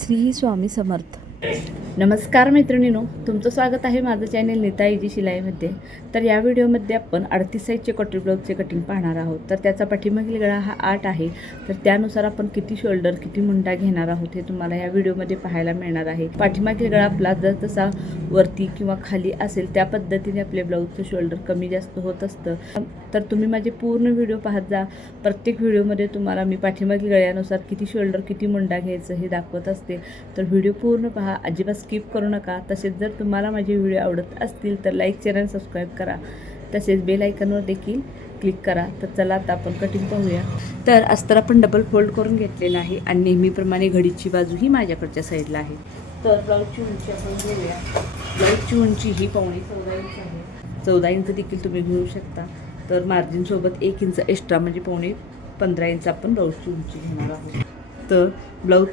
श्री स्वामी समर्थ. नमस्कार मैत्रिणीनो तुमचं स्वागत आहे माझं चॅनेल निताईजी शिलाईमध्ये. तर या व्हिडिओमध्ये आपण अडतीस साईजचे कटरी ब्लाऊजचे कटिंग पाहणार आहोत. तर त्याचा पाठीमागील गळा हा आठ आहे. तर त्यानुसार आपण किती शोल्डर किती मुंडा घेणार आहोत हे तुम्हाला या व्हिडिओमध्ये पाहायला मिळणार आहे. पाठीमागील गळा आपला जर तसा वरती किंवा खाली असेल त्या पद्धतीने आपल्या ब्लाऊजचं शोल्डर कमी जास्त होत असतं. तर तुम्ही माझे पूर्ण व्हिडिओ पाहत जा. प्रत्येक व्हिडिओमध्ये तुम्हाला मी पाठीमागील गळ्यानुसार किती शोल्डर किती मुंडा घ्यायचं हे दाखवत असते. तर व्हिडिओ पूर्ण पहा. अजिबात स्किप करू नका. तसेच जर तुम्हाला माझे व्हिडिओ आवडत असतील तर लाईक चॅनल सबस्क्राईब करा. तसेच बेल आयकनवर देखील क्लिक करा. तर चला आता आपण कटिंग पाहूया. तर अस्तर आपण डबल फोल्ड करून घेतलेला आहे आणि नेहमीप्रमाणे घडीची बाजू ही माझ्याकडच्या साईडला आहे. तर ब्लाऊजची उंची आपण घेऊया. ब्लाऊजची उंची ही पावणे चौदा इंच आहे. चौदा इंच देखील तुम्ही घेऊ शकता. तर मार्जिनसोबत एक इंच एक्स्ट्रा म्हणजे पावणे पंधरा इंच आपण ब्लाऊजची उंची घेणार आहोत. तर ब्लाऊज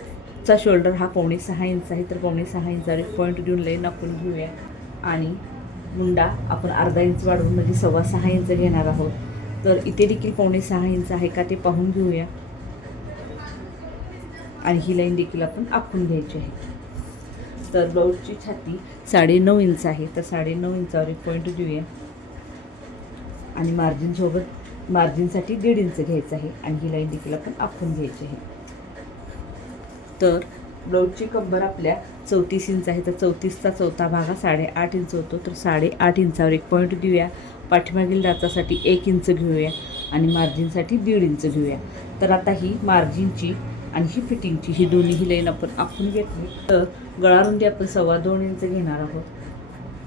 चा शोल्डर हा पावणे सहा इंच आहे तर पावणे सहा इंचावर एक पॉईंट देऊन लाईन आपण घेऊया. आणि मुंडा आपण अर्धा इंच वाढवून म्हणजे सव्वा सहा इंच घेणार आहोत. तर इथे देखील पावणे सहा इंच आहे का ते पाहून घेऊया. आणि ही लाईन देखील आपण आखून घ्यायची आहे. तर ब्लाऊजची छाती साडेनऊ इंच आहे तर साडेनऊ इंचावर एक पॉईंट देऊया. आणि मार्जिनसोबत मार्जिनसाठी दीड इंच घ्यायचं आहे. आणि ही लाईन देखील आपण आखून घ्यायची आहे. तर ब्लाऊजची कंबर आपल्या चौतीस इंच आहे. तर चौतीसचा चौथा भाग हा साडेआठ इंच होतो. तर साडेआठ इंचावर एक पॉईंट देऊया पाठीमागील दातासाठी एक इंच घेऊया आणि मार्जिनसाठी दीड इंच घेऊया. तर आता ही मार्जिनची आणि ही फिटिंगची ही दोन्ही ही लाईन आपण आपण घेतली. तर गळारुंदी आपण सव्वा दोन इंच घेणार आहोत.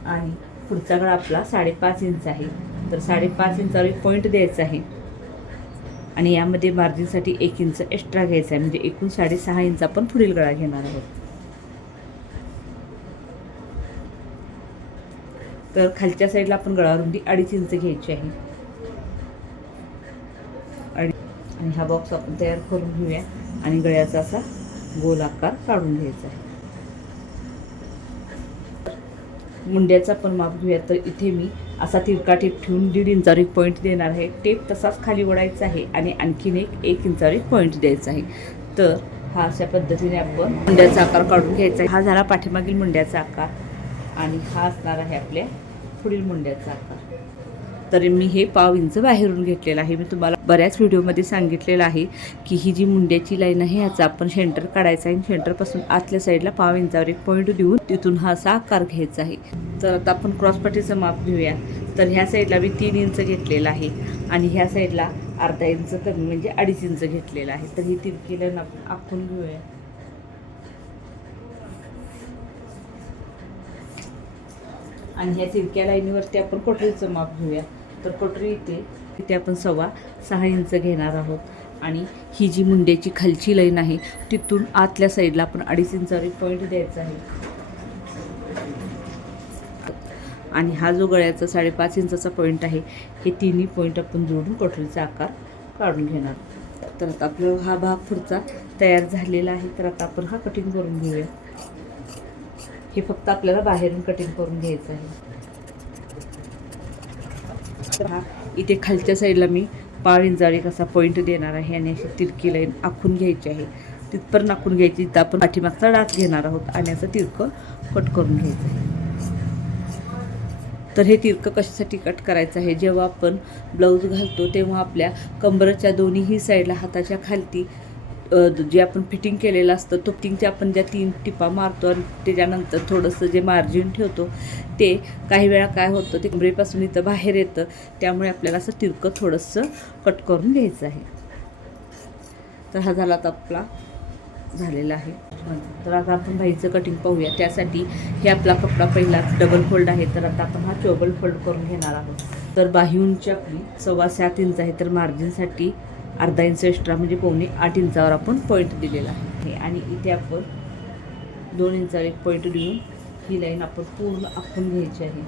आणि पुढचा गळा आपला साडेपाच इंच आहे. तर साडेपाच इंचावर एक पॉईंट द्यायचा आहे. आणि यामध्ये मार्जिनसाठी एक इंच एक्स्ट्रा घ्यायचा आहे. म्हणजे एकूण साडेसहा इंच आपण पुढील गळा घेणार आहोत. तर खालच्या साईडला आपण गळारुंदी अडीच इंच घ्यायची आहे. अडी आणि हा बॉक्स आपण तयार करून घेऊया. आणि गळ्याचा असा गोल आकार काढून घ्यायचा आहे. मुंड्याचा पण माप घेऊया. तर इथे मी असा तिरका टेप ठेवून दीड इंचावर एक पॉईंट देणार आहे. टेप तसाच खाली ओढायचा आहे आणि आणखीन एक एक इंचावर एक पॉईंट द्यायचा आहे. तर हा अशा पद्धतीने आपण मुंड्याचा आकार काढून घ्यायचा आहे. हा झाला पाठीमागील मुंड्याचा आकार आणि हा असणार आहे आपल्या पुढील मुंड्याचा आकार. तर मी हे पाव इंच बाहेरून घेतलेलं आहे. मी तुम्हाला बऱ्याच व्हिडिओमध्ये सांगितलेलं आहे की ही जी मुंड्याची लाईन आहे ह्याचा आपण सेंटर काढायचा आहे सेंटरपासून आतल्या साईडला पाव इंचावर एक पॉईंट देऊन तिथून हा असा आकार घ्यायचा आहे. तर आता आपण क्रॉसपट्टीचं माप घेऊया. तर ह्या साईडला मी तीन इंच घेतलेलं आहे आणि ह्या साईडला अर्धा इंच कमी म्हणजे अडीच इंच घेतलेलं आहे. तर ही तिरकी लाईन आपण आखून घेऊया. आणि ह्या तिरक्या लाईनीवरती आपण कोटरीचं माप घेऊया? तर कोटरी इथे इथे आपण सव्वा सहा इंच घेणार आहोत. आणि ही जी मुंड्याची खालची लाईन आहे तिथून आतल्या साईडला आपण अडीच इंचावर एक पॉईंट द्यायचा आहे. आणि हा जो गळ्याचा साडेपाच इंचाचा पॉईंट आहे हे तिन्ही पॉईंट आपण जोडून कोटरीचा आकार काढून घेणार. तर आता आपला हा भाग पुढचा तयार झालेला आहे तर आता आपण हा कटिंग करून घेऊया. हे फक्त आपल्याला बाहेरून कटिंग करून घ्यायचं आहे. तर हा इथे खालच्या साईडला मी पाव इंचावर एक असा पॉईंट देणार आहे आणि अशी तिरकी लाईन आखून घ्यायची आहे. तिथपर्यंत आखून घ्यायची तिथं आपण पाठीमागचा डास घेणार आहोत आणि असं तिरकं कट करून घ्यायचं आहे. तर हे तिरकं कशासाठी कट करायचं आहे? जेव्हा आपण ब्लाऊज घालतो तेव्हा आपल्या कंबरच्या दोन्हीही साईडला हाताच्या खालती जे आपण फिटिंग केलेलं असतं तो फिटिंगच्या आपण ज्या तीन टिपा मारतो आणि त्याच्यानंतर थोडंसं जे मार्जिन ठेवतो ते काही वेळा काय होतं ते कमरेपासून इथं बाहेर येतं त्यामुळे आपल्याला असं तिरकं थोडंसं कट करून घ्यायचं आहे. तर हा झाला आता आपला झालेला आहे. तर आता आपण बाईचं कटिंग पाहूया. त्यासाठी हे आपला कपडा पहिला डबल फोल्ड आहे. तर आता आपण हा चोबल फोल्ड करून घेणार आहोत. तर बाही उंची आपली सव्वा सात इंच आहे. तर मार्जिनसाठी अर्धा इंच एक्स्ट्रा म्हणजे पावणे आठ इंचावर आपण पॉईंट दिलेला आहे. आणि इथे आपण दोन इंचावर एक पॉईंट देऊन ही लाईन आपण पूर्ण आखून घ्यायची आहे.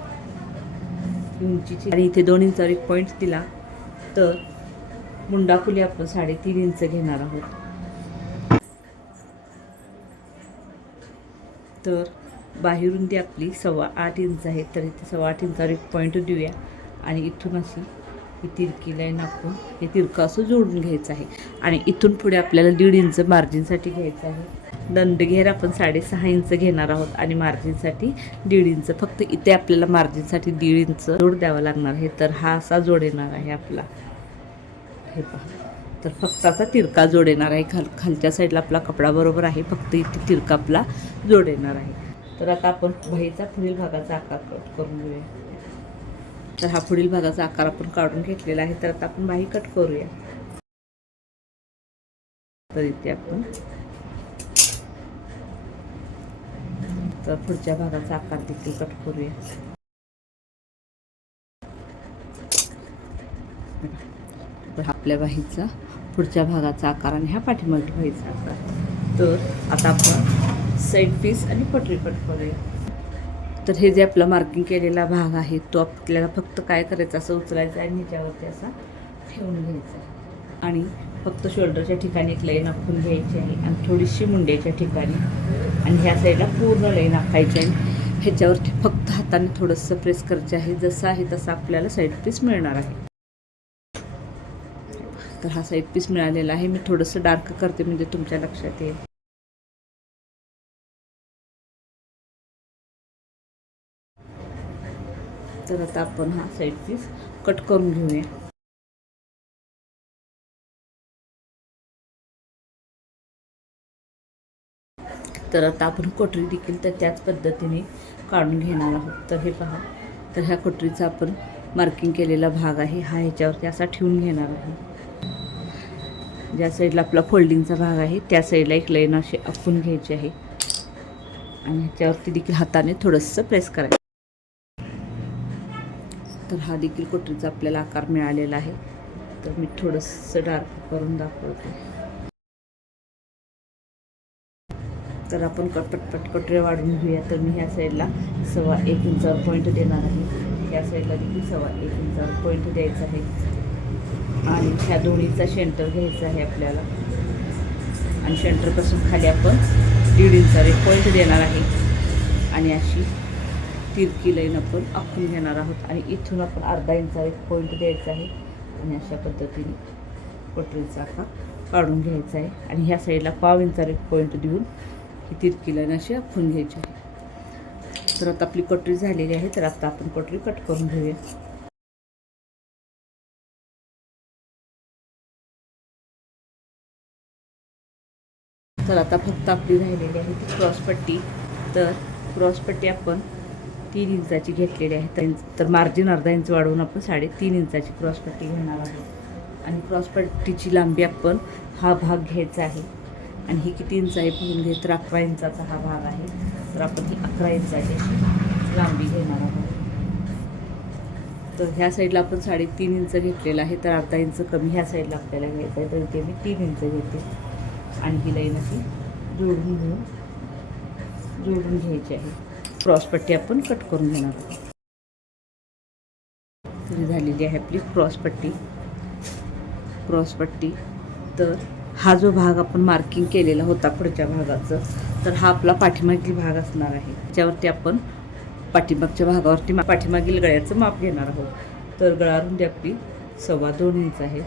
उंचीची. आणि इथे दोन इंचावर एक पॉईंट दिला तर मुंडाफुली आपण साडेतीन इंच घेणार आहोत. तर बाहेरून ती आपली सव्वा आठ इंच आहे तर इथे सव्वा आठ इंचावर एक पॉईंट देऊया. आणि इथून अशी ही तिरकी लाईन आपण हे तिरकं असं जोडून घ्यायचं आहे. आणि इथून पुढे आपल्याला दीड इंच मार्जिनसाठी घ्यायचं आहे. दंडघेर आपण साडेसहा इंच घेणार आहोत आणि मार्जिनसाठी दीड इंच. फक्त इथे आपल्याला मार्जिनसाठी दीड इंच जोड द्यावा लागणार आहे. तर हा असा जोड येणार आहे आपला. हे पहा. तर फक्त असा तिरका जोड येणार आहे. खाल खालच्या साईडला आपला कपडा बरोबर आहे. फक्त इथे तिरका आपला जोड येणार आहे. तर आता आपण बाईचा पुढील भागाचा आकार कट करून घेऊया. तर हा पुढील भागाचा आकार आपण काढून घेतलेला आहे. तर आता आपण बाही कट करूया. तर इथे आपण तर पुढच्या भागाचा आकार देखील कट करूया. तर आपल्या बाहीचा पुढच्या भागाचा आकार आणि ह्या पाठीमागील बाहीचा आकार. तर आता आपण साईड पीस आणि पटरी कट करूया. तर हे जे आपला मार्किंग केलेला भाग आहे तो आपल्याला फक्त काय करायचं असं उचलायचं आहे आणि ह्याच्यावरती असा ठेवून घ्यायचा. आहे. आणि फक्त शोल्डरच्या ठिकाणी एक लाईन आखून घ्यायची आहे आणि थोडीशी मुंड्याच्या ठिकाणी. आणि ह्या साईडला पूर्ण लाईन आखायची आहे. ह्याच्यावरती फक्त हाताने थोडंसं प्रेस करायचं आहे. जसं आहे तसं आपल्याला साईड पीस मिळणार आहे. तर हा साईड पीस मिळालेला आहे. मी थोडंसं डार्क करते म्हणजे तुमच्या लक्षात येईल. तर आता आपण हा साईड पीस कट करून घेऊया. तर आता आपण कोटरी देखील तर त्याच पद्धतीने काढून घेणार आहोत. तर हे पहा तर ह्या कोटरीचा आपण मार्किंग केलेला भाग आहे हा ह्याच्यावरती असा ठेवून घेणार आहे ज्या साईडला आपला फोल्डिंगचा भाग आहे त्या साईडला एक लाईन अशी आखून घ्यायची आहे. आणि ह्याच्यावरती देखील हाताने थोडंसं प्रेस करायचं. तर हा देखील कोटरीचा आपल्याला आकार मिळालेला आहे. तर मी थोडंसं डार्क करून दाखवते. तर आपण कट पटपट कटरे वाढवून घेऊया. तर मी ह्या साईडला सव्वा एक इंचावर पॉईंट देणार आहे. या साईडला देखील सव्वा एक इंचावर पॉईंट द्यायचा आहे. आणि ह्या दोन्हीचा शेंटर घ्यायचा आहे आपल्याला. आणि शेंटरपासून खाली आपण दीड इंचावर एक पॉईंट देणार आहे. आणि अशी तिरकी लाईन आपण आखून घेणार आहोत आणि इथून आपण अर्धा इंचा एक पॉईंट द्यायचा आहे. आणि अशा पद्धतीने पटरीचा आकार काढून घ्यायचा आहे. आणि ह्या साईडला पाव इंचा एक पॉईंट देऊन ही तिरकी लाईन अशी आखून घ्यायची आहे. तर आता आपली पटरी झालेली आहे तर आता आपण पटरी कट करून घेऊया. तर आता फक्त आपली राहिलेली आहे ती क्रॉसपट्टी तर क्रॉसपट्टी आपण तीन इंचाची घेतलेली आहे. तर तर मार्जिन अर्धा इंच वाढवून आपण साडेतीन इंचाची क्रॉसपट्टी घेणार आहोत. आणि क्रॉसपट्टीची लांबी आपण हा भाग घ्यायचा आहे. आणि ही किती इंच आहे बघून घे तर अकरा इंचाचा हा भाग आहे. तर आपण ही अकरा इंचाची लांबी घेणार आहोत. तर ह्या साईडला आपण साडेतीन इंच घेतलेलं आहे. तर अर्धा इंच कमी ह्या साईडला आपल्याला घ्यायचं आहे. तर इथे मी तीन इंच घेते. आणि ही लाईन अशी जोडून घेऊन जोडून घ्यायची आहे. क्रॉसपट्टी आपण कट करून घेणार आहोत. तरी झालेली आहे आपली क्रॉसपट्टी क्रॉसपट्टी तर हा जो भाग आपण मार्किंग केलेला होता पुढच्या भागाचं तर हा आपला पाठीमागील भाग असणार आहे. त्याच्यावरती आपण पाठीमागच्या भागावरती मा- पाठीमागील गळ्याचं माप घेणार आहोत. तर गळारुंदी आपली सव्वा दोन इंच आहे.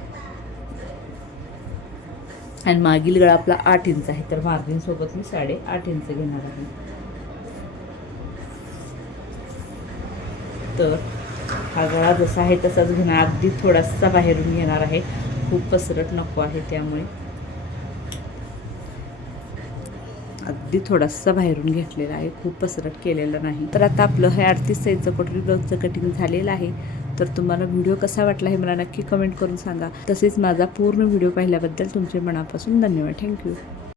आणि मागील गळा आपला आठ इंच आहे. तर मार्जिनसोबत मी साडे आठ इंच घेणार आहे. तर हा गळा जसा आहे तसाच घेणार. अगदी थोडासा बाहेरून घेणार आहे. खूप पसरट नको आहे त्यामुळे. अगदी थोडासा बाहेरून घेतलेला आहे. खूप पसरट केलेला नाही. तर आता आपलं हे अडतीस साईजचं कटोरी ब्लाऊजचं कटिंग झालेलं आहे. तर तुम्हाला व्हिडिओ कसा वाटला हे मला नक्की कमेंट करून सांगा. तसेच माझा पूर्ण व्हिडिओ पाहिल्याबद्दल तुमचे मनापासून धन्यवाद. थँक्यू